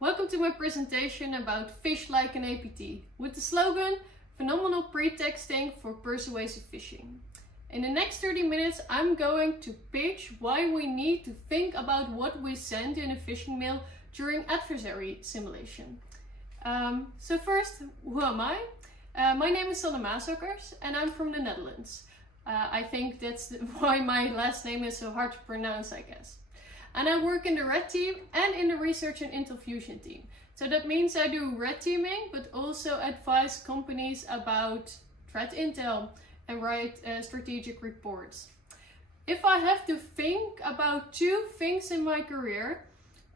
Welcome to my presentation about Phish like an APT with the slogan Phenomenal Pretexting for Persuasive Phishing. In the next 30 minutes I'm going to pitch why we need to think about what we send in a phishing mail during adversary simulation. So first, who am I? My name is Sanne Maasakkers and I'm from the Netherlands. I think that's why my last name is so hard to pronounce, I guess. And I work in the red team and in the research and intel fusion team. So that means I do red teaming, but also advise companies about threat intel and write strategic reports. If I have to think about two things in my career,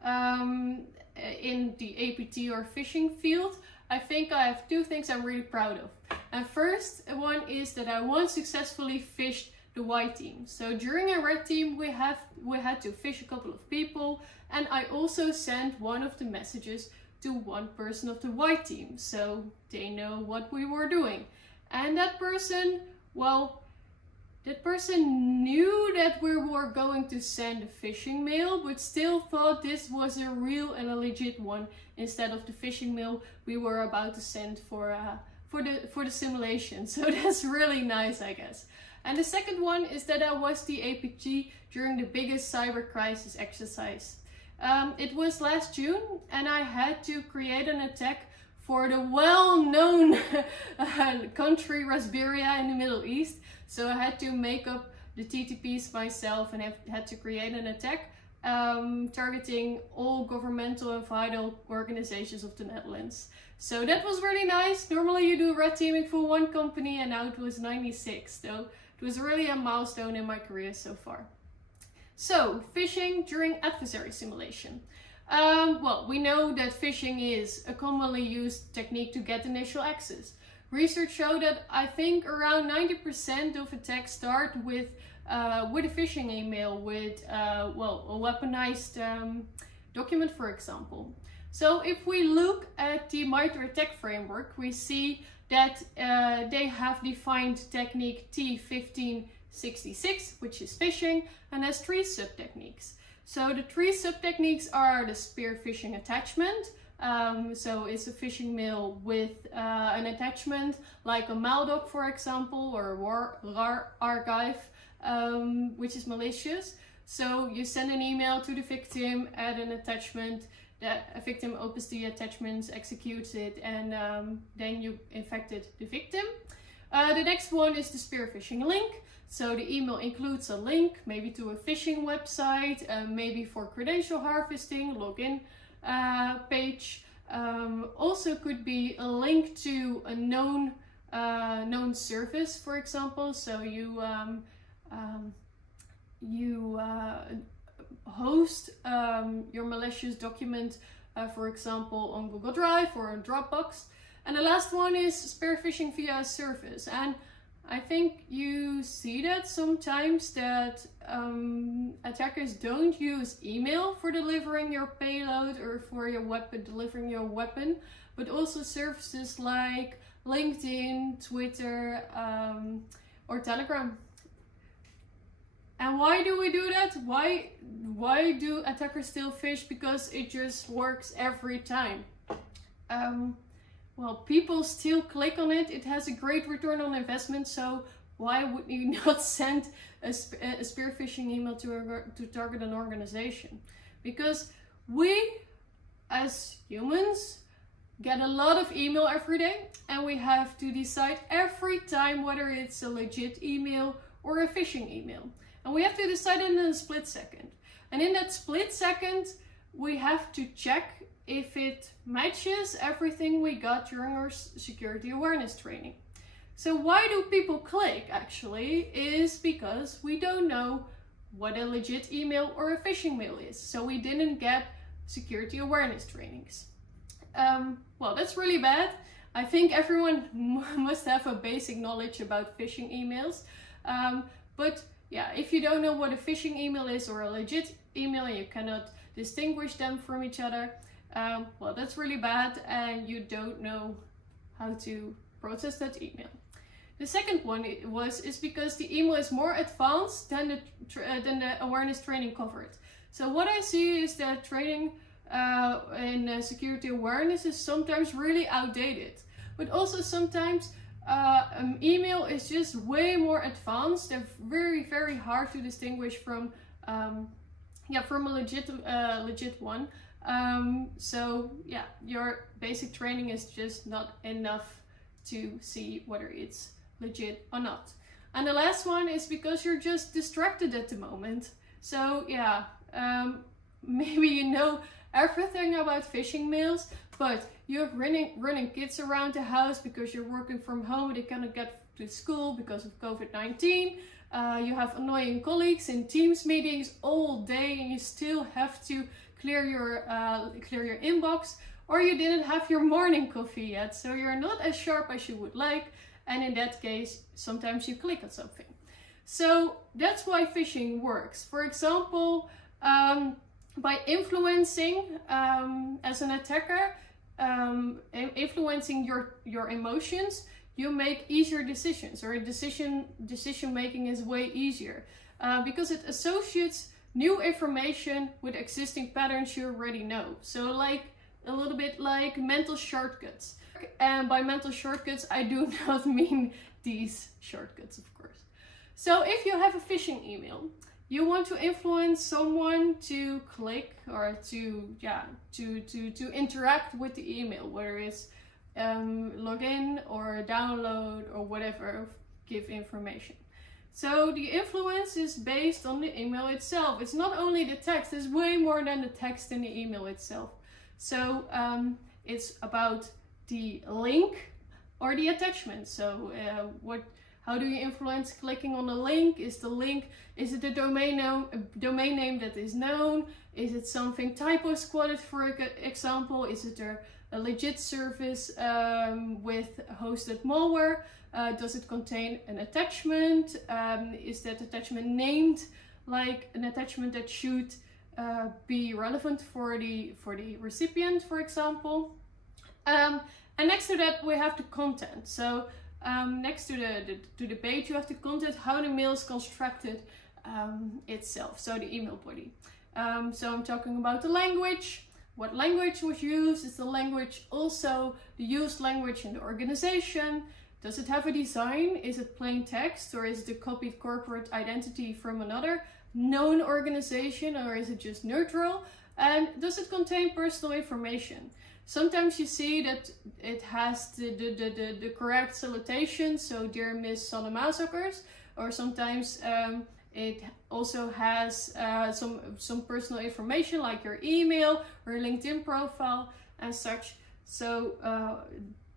in the APT or phishing field, I think I have two things I'm really proud of. And first one is that I once successfully phished the white team. So during a red team we had to phish a couple of people, and I also sent one of the messages to one person of the white team so they know what we were doing. And that person, knew that we were going to send a phishing mail, but still thought this was a real and a legit one instead of the phishing mail we were about to send for the simulation. So that's really nice, I guess. And the second one is that I was the APT during the biggest cyber crisis exercise. It was last June and I had to create an attack for the well-known country Rasberia in the Middle East. So I had to make up the TTPs myself and had to create an attack targeting all governmental and vital organizations of the Netherlands. So that was really nice. Normally you do red teaming for one company and now it was 96. So it was really a milestone in my career so far. So, phishing during adversary simulation. We know that phishing is a commonly used technique to get initial access. Research showed that I think around 90% of attacks start with a phishing email with a weaponized document, for example. So if we look at the MITRE ATT&CK framework, we see that they have defined technique T1566, which is phishing, and has three sub-techniques. So the three sub-techniques are the spear phishing attachment. So it's a phishing mail with an attachment like a maldoc, for example, or a RAR archive, which is malicious. So you send an email to the victim, add an attachment, a victim opens the attachments, executes it, and then you infected the victim. The next one is the spear phishing link. So the email includes a link, maybe to a phishing website, maybe for credential harvesting, login page. Also could be a link to a known service, for example. So you host your malicious document, for example, on Google Drive or on Dropbox. And the last one is spear phishing via a service. And I think you see that sometimes that attackers don't use email for delivering your payload or for your weapon, delivering your weapon, but also services like LinkedIn, Twitter, or Telegram. And why do we do that? Why do attackers still phish? Because it just works every time. People still click on it. It has a great return on investment. So why would you not send a spear phishing email to target an organization? Because we, as humans, get a lot of email every day, and we have to decide every time whether it's a legit email or a phishing email. And we have to decide it in a split second. And in that split second, we have to check if it matches everything we got during our security awareness training. So why do people click actually is because we don't know what a legit email or a phishing mail is. So we didn't get security awareness trainings. That's really bad. I think everyone must have a basic knowledge about phishing emails. If you don't know what a phishing email is or a legit email, you cannot distinguish them from each other. That's really bad, and you don't know how to process that email. The second one is because the email is more advanced than the awareness training covered. So what I see is that training in security awareness is sometimes really outdated. But also sometimes email is just way more advanced. They're very, very hard to distinguish from from a legit one. So yeah, your basic training is just not enough to see whether it's legit or not. And the last one is because you're just distracted at the moment. So yeah, maybe you know everything about phishing mails, but you're running kids around the house because you're working from home, they cannot get to school because of COVID-19. You have annoying colleagues in Teams meetings all day, and you still have to clear your inbox, or you didn't have your morning coffee yet, so you're not as sharp as you would like, and in that case, sometimes you click on something. So that's why phishing works. For example, by influencing as an attacker, influencing your emotions, you make easier decisions, or decision making is way easier because it associates new information with existing patterns you already know. So like a little bit like mental shortcuts. And by mental shortcuts, I do not mean these shortcuts, of course. So if you have a phishing email, you want to influence someone to click or to interact with the email, whether it's log in or download or whatever, give information. So the influence is based on the email itself. It's not only the text, there's way more than the text in the email itself. So it's about the link or the attachment. So how do you influence clicking on the link? Is it a domain name that is known? Is it something typo squatted, for example? Is it a legit service with hosted malware? Does it contain an attachment? Is that attachment named like an attachment that should be relevant for the recipient, for example? And next to that, we have the content. So next to the page, you have the content, how the mail is constructed itself, so the email body. So I'm talking about the language, what language was used, is the language also the used language in the organization, does it have a design, is it plain text, or is it a copied corporate identity from another known organization, or is it just neutral, and does it contain personal information? Sometimes you see that it has the correct salutation, so dear Miss Sanne Maasakkers, or sometimes it also has some personal information like your email or LinkedIn profile and such. So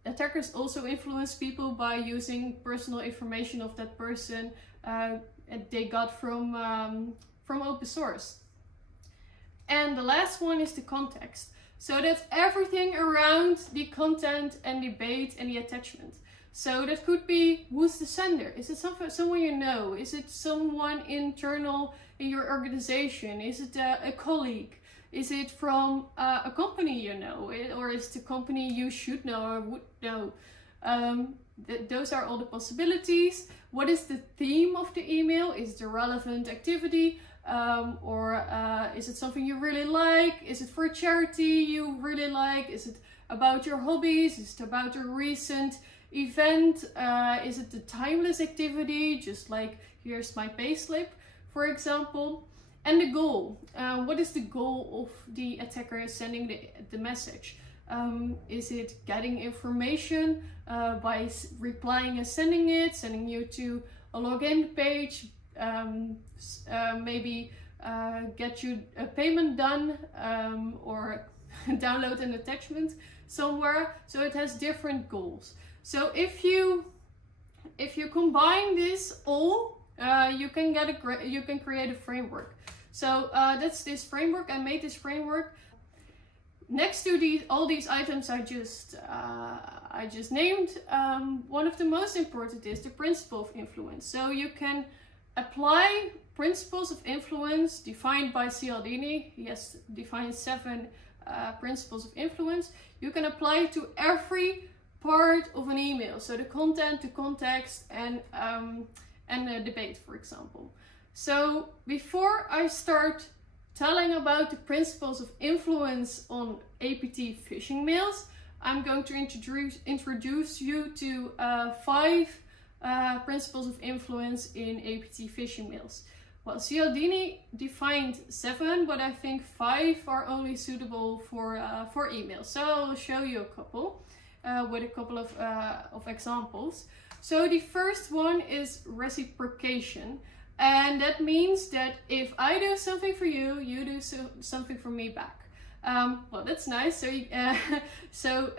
attackers also influence people by using personal information of that person they got from open source. And the last one is the context. So that's everything around the content and debate and the attachment. So that could be, who's the sender? Is it someone you know? Is it someone internal in your organization? Is it a colleague? Is it from a company you know? Or is it a company you should know or would know? Those are all the possibilities. What is the theme of the email? Is it a relevant activity? Or is it something you really like? Is it for a charity you really like? Is it about your hobbies? Is it about a recent event? Is it a timeless activity? Just like, here's my payslip, for example. And the goal. What is the goal of the attacker sending the message? Is it getting information by replying and sending you to a login page? Maybe get you a payment done or download an attachment somewhere. So it has different goals. So if you combine this all, you can create a framework. So that's this framework. I made this framework. Next to all these items I just named, one of the most important is the principle of influence. So you can apply principles of influence defined by Cialdini. He has defined 7 principles of influence. You can apply it to every part of an email. So the content, the context, and the debate, for example. So before I start telling about the principles of influence on APT phishing mails, I'm going to introduce you to 5 principles of influence in APT phishing mails. Well, Cialdini defined 7, but I think 5 are only suitable for email. So I'll show you a couple with a couple of examples. So the first one is reciprocation. And that means that if I do something for you, you do something for me back. Well, that's nice. So,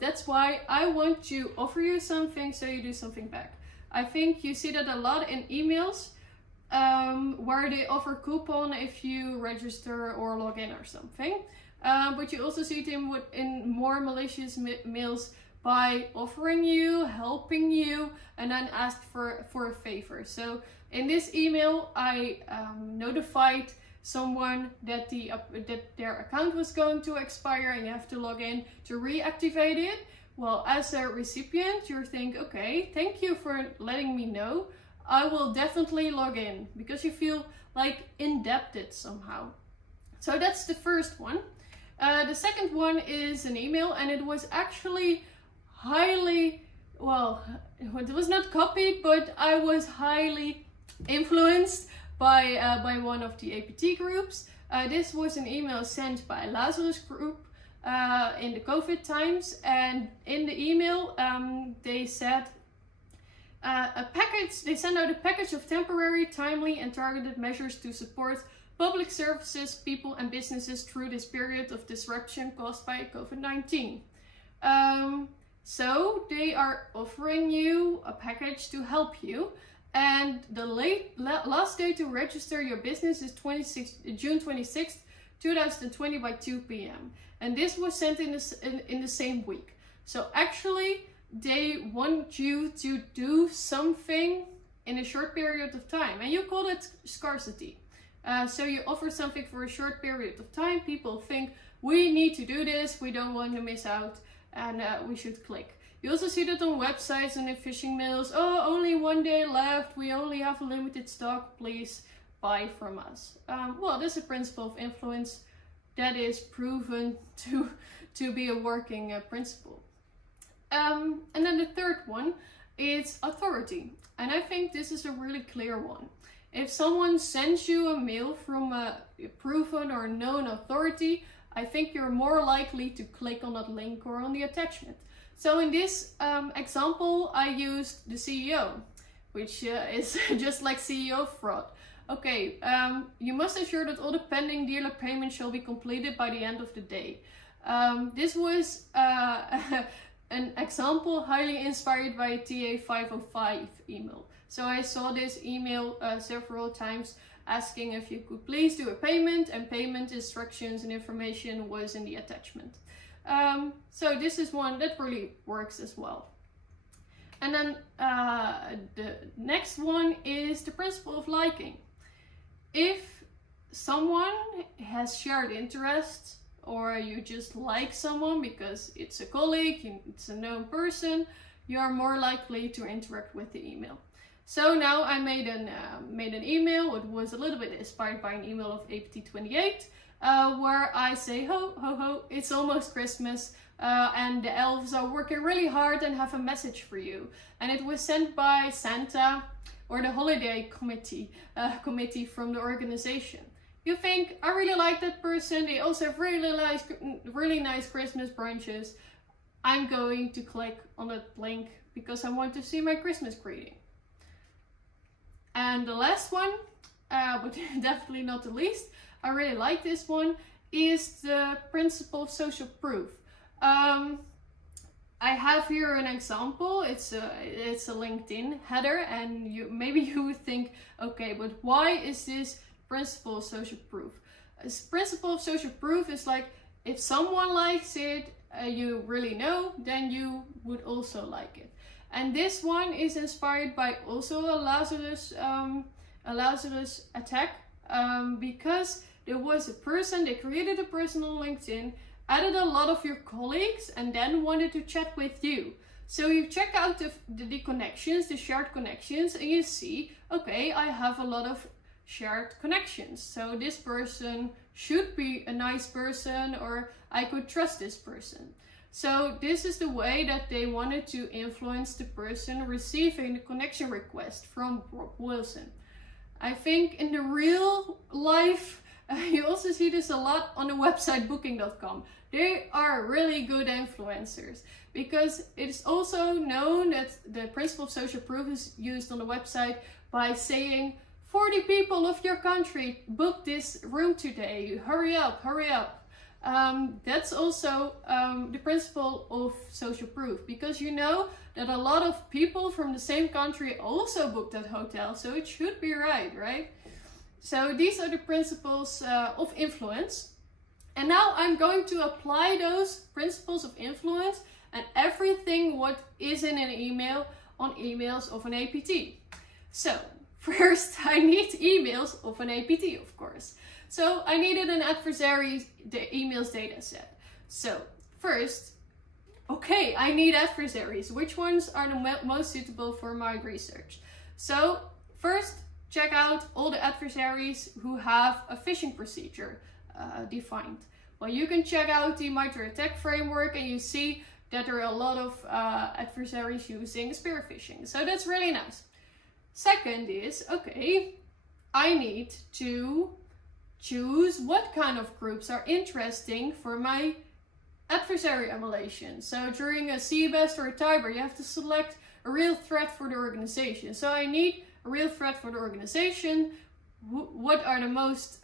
that's why I want to offer you something, so you do something back. I think you see that a lot in emails, where they offer coupon if you register or log in or something. But you also see them in more malicious mails by offering you, helping you, and then ask for a favor. So in this email, I notified someone that their account was going to expire and you have to log in to reactivate it. Well, as a recipient, you think, okay, thank you for letting me know. I will definitely log in, because you feel like indebted somehow. So that's the first one. The second one is an email, and it was actually highly, well, it was not copied, but I was highly influenced by one of the APT groups. This was an email sent by Lazarus group in the COVID times, and in the email they said they sent out a package of temporary, timely and targeted measures to support public services, people and businesses through this period of disruption caused by COVID-19. So they are offering you a package to help you, and the last day to register your business is June 26th, 2020 by 2 p.m. And this was sent in the same week. So actually, they want you to do something in a short period of time, and you call it scarcity. So you offer something for a short period of time. People think, we need to do this, we don't want to miss out, and we should click. You also see that on websites and in phishing mails. Oh, only 1 day left, we only have a limited stock, please buy from us. Well, this is a principle of influence that is proven to be a working principle. And then the third one is authority. And I think this is a really clear one. If someone sends you a mail from a proven or known authority, I think you're more likely to click on that link or on the attachment. So in this example, I used the CEO, which is just like CEO fraud. Okay, you must ensure that all the pending dealer payments shall be completed by the end of the day. This was an example highly inspired by a TA505 email. So I saw this email several times asking if you could please do a payment, and payment instructions and information was in the attachment. So this is one that really works as well. And then the next one is the principle of liking. If someone has shared interests, or you just like someone because it's a colleague, it's a known person, you are more likely to interact with the email. So now I made an email. It was a little bit inspired by an email of APT 28, where I say, ho, ho, ho, it's almost Christmas, and the elves are working really hard and have a message for you. And it was sent by Santa, or the holiday committee from the organization. You think, I really like that person, they also have really nice Christmas brunches. I'm going to click on that link because I want to see my Christmas greeting. And the last one, but definitely not the least, I really like this one, is the principle of social proof. I have here an example. It's a LinkedIn header, and maybe you would think, okay, but why is this principle of social proof? This principle of social proof is like, if someone likes it, you really know, then you would also like it. And this one is inspired by also a Lazarus attack, because there was a person, they created a person on LinkedIn, added a lot of your colleagues, and then wanted to chat with you. So you check out the connections, the shared connections, and you see, okay, I have a lot of shared connections. So this person should be a nice person, or I could trust this person. So this is the way that they wanted to influence the person receiving the connection request from Rob Wilson. I think in the real life, you also see this a lot on the website booking.com. They are really good influencers, because it's also known that the principle of social proof is used on the website by saying 40 people of your country booked this room today, hurry up, hurry up. That's also the principle of social proof, because you know that a lot of people from the same country also booked that hotel, so it should be right? So these are the principles of influence. And now I'm going to apply those principles of influence and everything what is in an email on emails of an APT. So first I need emails of an APT, of course. So I needed an adversary emails data set. So first, okay, I need adversaries. Which ones are the most suitable for my research? So first, check out all the adversaries who have a phishing procedure defined. Well, you can check out the MITRE ATT&CK framework and you see that there are a lot of adversaries using spear phishing. So that's really nice. Second is, okay, I need to choose what kind of groups are interesting for my adversary emulation. So during a CBEST or a Tiber, you have to select a real threat for the organization. So I need a real threat for the organization. What are the most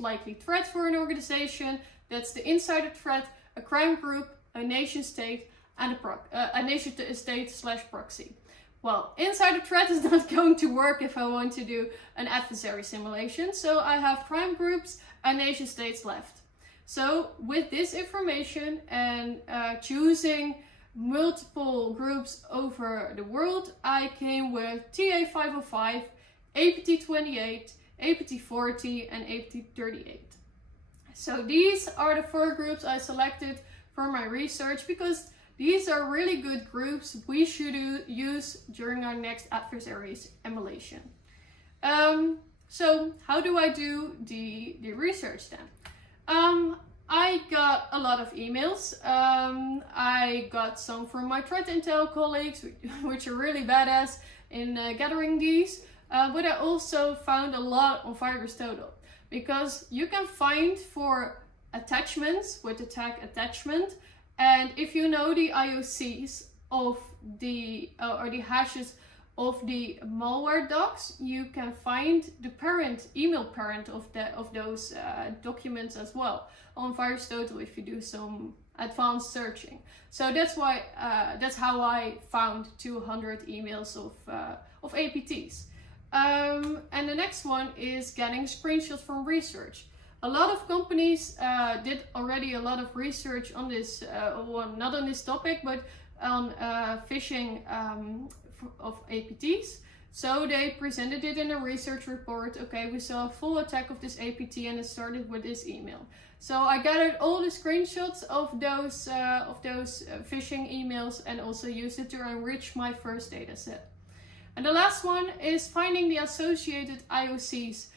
likely threats for an organization? That's the insider threat, a crime group, a nation state, and a nation state / proxy. Well, insider threat is not going to work if I want to do an adversary simulation. So I have crime groups and nation states left. So with this information and choosing multiple groups over the world, I came with TA505, APT28, APT40, and APT38. So these are the 4 groups I selected for my research, because these are really good groups we should use during our next adversaries emulation. So how do I do the research then? I got a lot of emails. I got some from my threat intel colleagues, which are really badass in gathering these. But I also found a lot on VirusTotal, because you can find for attachments with the tag attachment, and if you know the IOCs of the or the hashes of the malware docs, you can find the email parent of those documents as well on VirusTotal if you do some advanced searching. So that's why that's how I found 200 emails of APTs. And the next one is getting screenshots from research. A lot of companies did already a lot of research on this, not on this topic, but on phishing of APTs. So they presented it in a research report. Okay, we saw a full attack of this APT and it started with this email. So I gathered all the screenshots of those phishing emails and also used it to enrich my first data set. And the last one is finding the associated IOCs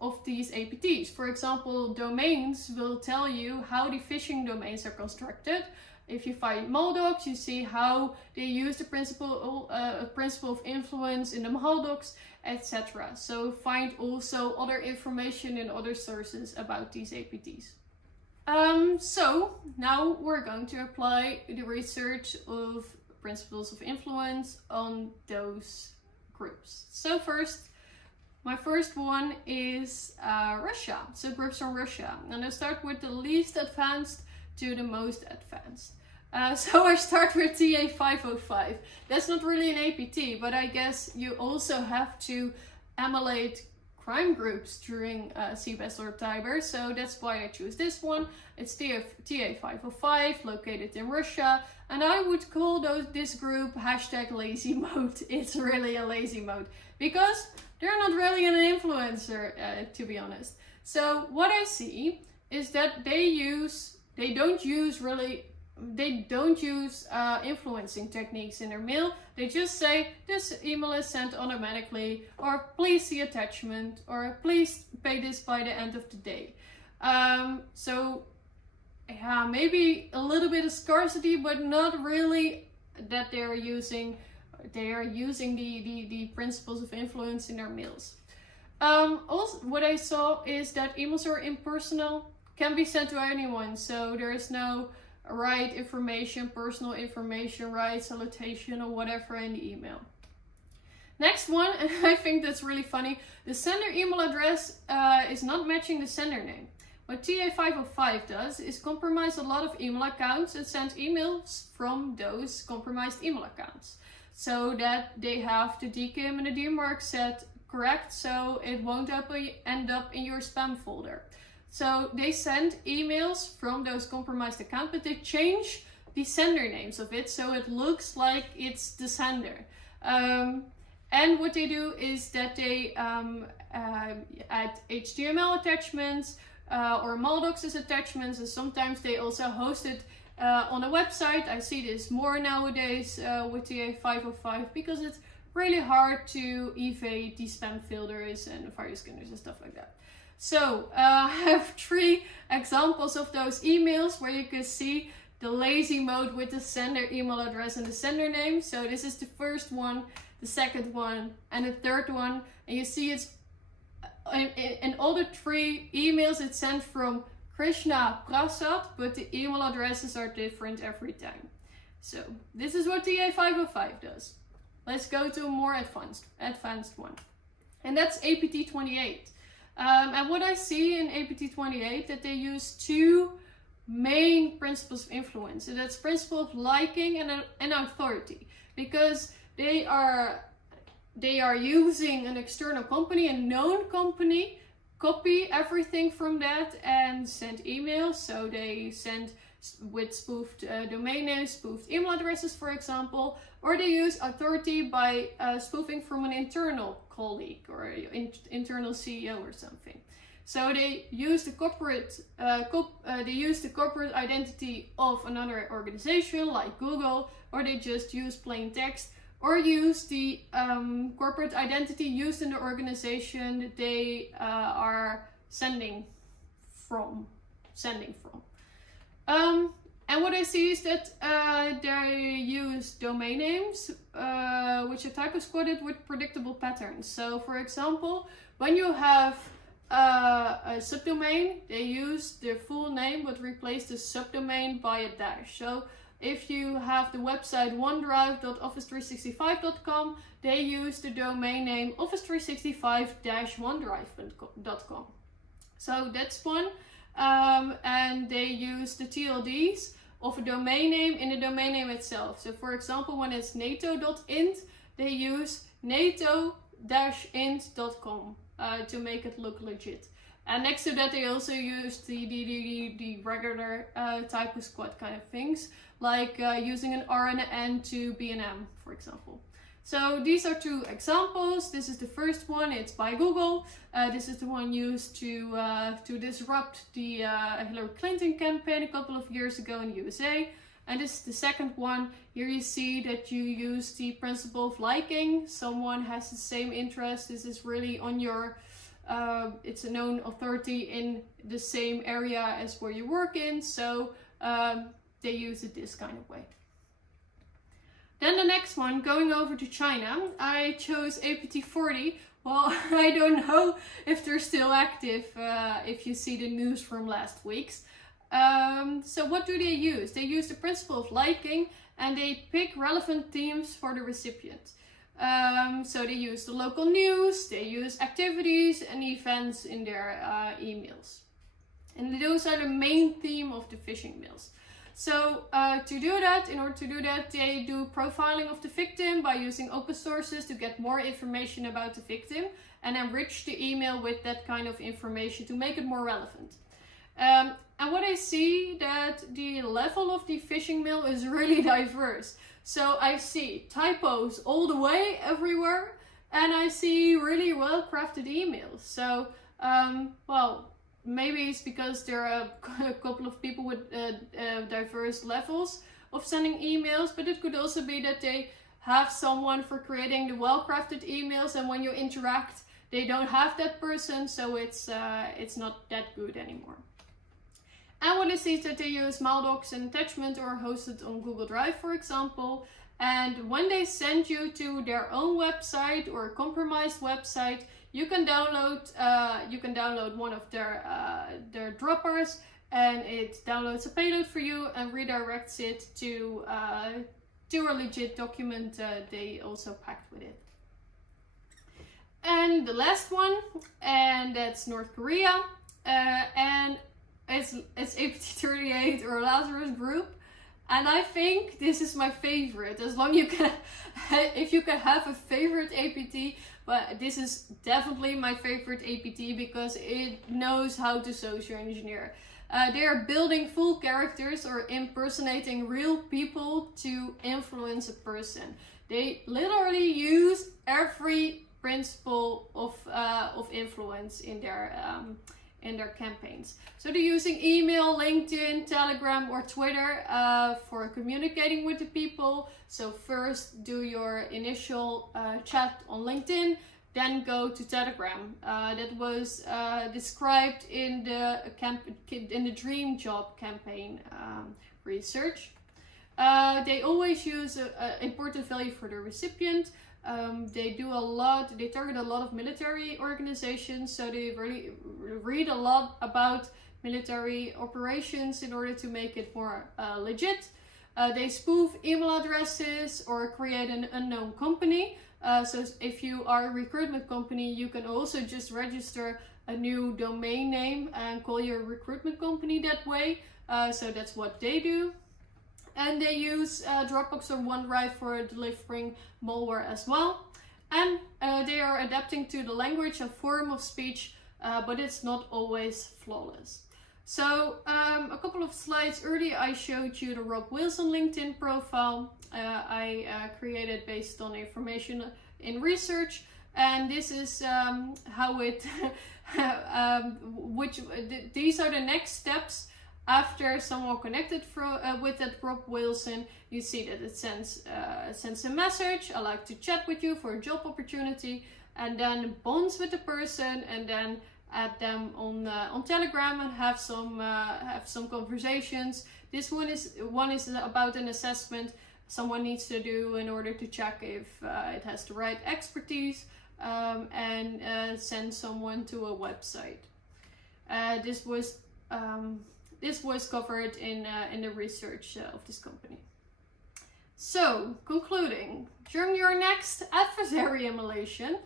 of these APTs. For example, domains will tell you how the phishing domains are constructed. If you find maldocs, you see how they use the principle of influence in the maldocs, etc. So find also other information in other sources about these APTs. So now we're going to apply the research of principles of influence on those groups. So my first one is Russia. So groups from Russia. And I start with the least advanced to the most advanced. So I start with TA505. That's not really an APT, but I guess you also have to emulate crime groups during CBEST or Tiber, so that's why I choose this one. It's TA505, located in Russia, and I would call this group #lazy mode. It's really a lazy mode, because they're not really an influencer, to be honest. So what I see is that they don't use really they don't use influencing techniques in their mail. They just say this email is sent automatically, or please see attachment, or please pay this by the end of the day. So yeah, maybe a little bit of scarcity, but not really that they are using the principles of influence in their mails. Also, what I saw is that emails are impersonal, can be sent to anyone, so there is no right information, personal information, right salutation, or whatever in the email. Next one, and I think that's really funny, the sender email address is not matching the sender name. What TA505 does is compromise a lot of email accounts and send emails from those compromised email accounts, so that they have the DKIM and the DMARC set correct, so it won't end up in your spam folder. So they send emails from those compromised accounts, but they change the sender names of it so it looks like it's the sender. And what they do is that they add HTML attachments or Maldocs as attachments, and sometimes they also host it on a website. I see this more nowadays with TA505 because it's really hard to evade the spam filters and virus scanners and stuff like that. So I have 3 examples of those emails where you can see the lazy mode with the sender email address and the sender name. So this is the first one, the second one, and the third one. And you see it's in all the 3 emails it's sent from Krishna Prasad, but the email addresses are different every time. So this is what TA505 does. Let's go to a more advanced one. And that's APT 28. And what I see in APT 28, that they use 2 main principles of influence. So that's principle of liking and authority. Because they are using an external company, a known company, copy everything from that and send emails. So they send with spoofed domain names, spoofed email addresses, for example, or they use authority by spoofing from an internal colleague or internal CEO or something. So they use the corporate identity of another organization like Google, or they just use plain text, or use the corporate identity used in the organization that they are sending from. And what I see is that they use domain names, which are type coded with predictable patterns. So for example, when you have a subdomain, they use their full name but replace the subdomain by a dash. So if you have the website onedrive.office365.com, they use the domain name office365-onedrive.com. So that's one. And they use the TLDs of a domain name in the domain name itself. So for example, when it's nato.int, they use nato-int.com to make it look legit. And next to that, they also use the regular typo squad kind of things, like using an R and an N to be an M, for example. So these are 2 examples. This is the first one, it's by Google. This is the one used to disrupt the Hillary Clinton campaign a couple of years ago in the USA. And this is the second one. Here you see that you use the principle of liking. Someone has the same interest. This is really on your, it's a known authority in the same area as where you work in. So they use it this kind of way. Then the next one, going over to China, I chose APT 40. Well, I don't know if they're still active if you see the news from last week's. So what do they use? They use the principle of liking and they pick relevant themes for the recipient. So they use the local news, they use activities and events in their emails. And those are the main theme of the phishing mails. So in order to do that, they do profiling of the victim by using open sources to get more information about the victim and enrich the email with that kind of information to make it more relevant. And what I see that the level of the phishing mail is really diverse. So I see typos all the way everywhere, and I see really well crafted emails. So, well, maybe it's because there are a couple of people with diverse levels of sending emails, but it could also be that they have someone for creating the well-crafted emails, and when you interact, they don't have that person, so it's not that good anymore. And what it is that they use Mailbox and attachment or hosted on Google Drive, for example. And when they send you to their own website or a compromised website, you can download one of their droppers, and it downloads a payload for you and redirects it to a legit document they also packed with it. And the last one, and that's North Korea, and it's APT38 or Lazarus Group. And I think this is my favorite, as long if you can have a favorite APT, but this is definitely my favorite APT because it knows how to social engineer. They are building full characters or impersonating real people to influence a person. They literally use every principle of influence in their campaigns. So they're using email, LinkedIn, Telegram or Twitter for communicating with the people. So first do your initial chat on LinkedIn, then go to Telegram. That was described in the Dream Job campaign research. They always use important value for the recipient. They target a lot of military organizations, so they really read a lot about military operations in order to make it more legit. They spoof email addresses or create an unknown company. So if you are a recruitment company, you can also just register a new domain name and call your recruitment company that way. So that's what they do. And they use Dropbox or OneDrive for delivering malware as well. And they are adapting to the language and form of speech, but it's not always flawless. So a couple of slides earlier, I showed you the Rob Wilson LinkedIn profile. I created based on information in research, and this is how it, these are the next steps. After someone connected with that Rob Wilson, you see that it sends a message. I like to chat with you for a job opportunity, and then bonds with the person, and then add them on Telegram and have some conversations. This one is about an assessment someone needs to do in order to check if it has the right expertise, and send someone to a website. This was covered in the research of this company. So, concluding, during your next adversary emulation,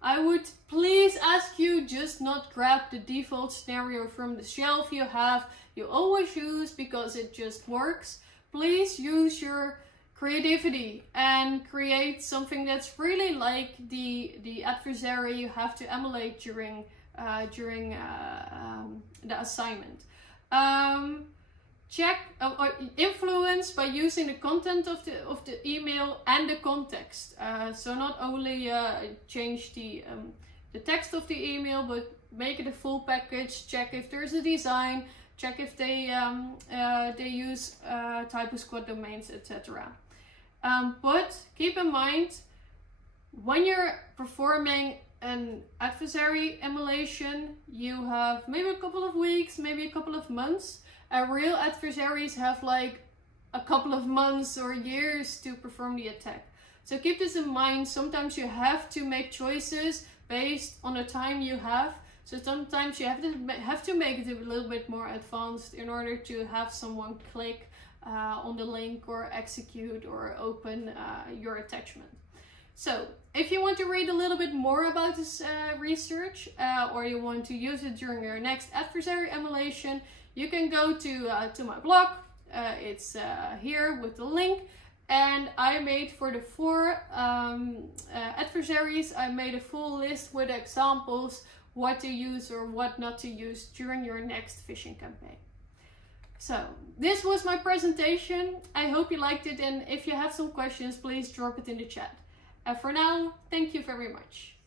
I would please ask you just not grab the default scenario from the shelf you always use because it just works. Please use your creativity and create something that's really like the adversary you have to emulate during the assignment. Check or influence by using the content of the email and the context. So not only change the text of the email, but make it a full package. Check if there's a design. Check if they use typo squad domains, etc. But keep in mind, when you're performing an adversary emulation, you have maybe a couple of weeks, maybe a couple of months. Real adversaries have like a couple of months or years to perform the attack. So keep this in mind. Sometimes you have to make choices based on the time you have. So sometimes you have to make it a little bit more advanced in order to have someone click on the link or execute or open your attachment. So if you want to read a little bit more about this research, or you want to use it during your next adversary emulation, you can go to my blog. It's here with the link. And I made for the 4 adversaries, I made a full list with examples what to use or what not to use during your next phishing campaign. So this was my presentation. I hope you liked it, and if you have some questions, please drop it in the chat. And for now, thank you very much.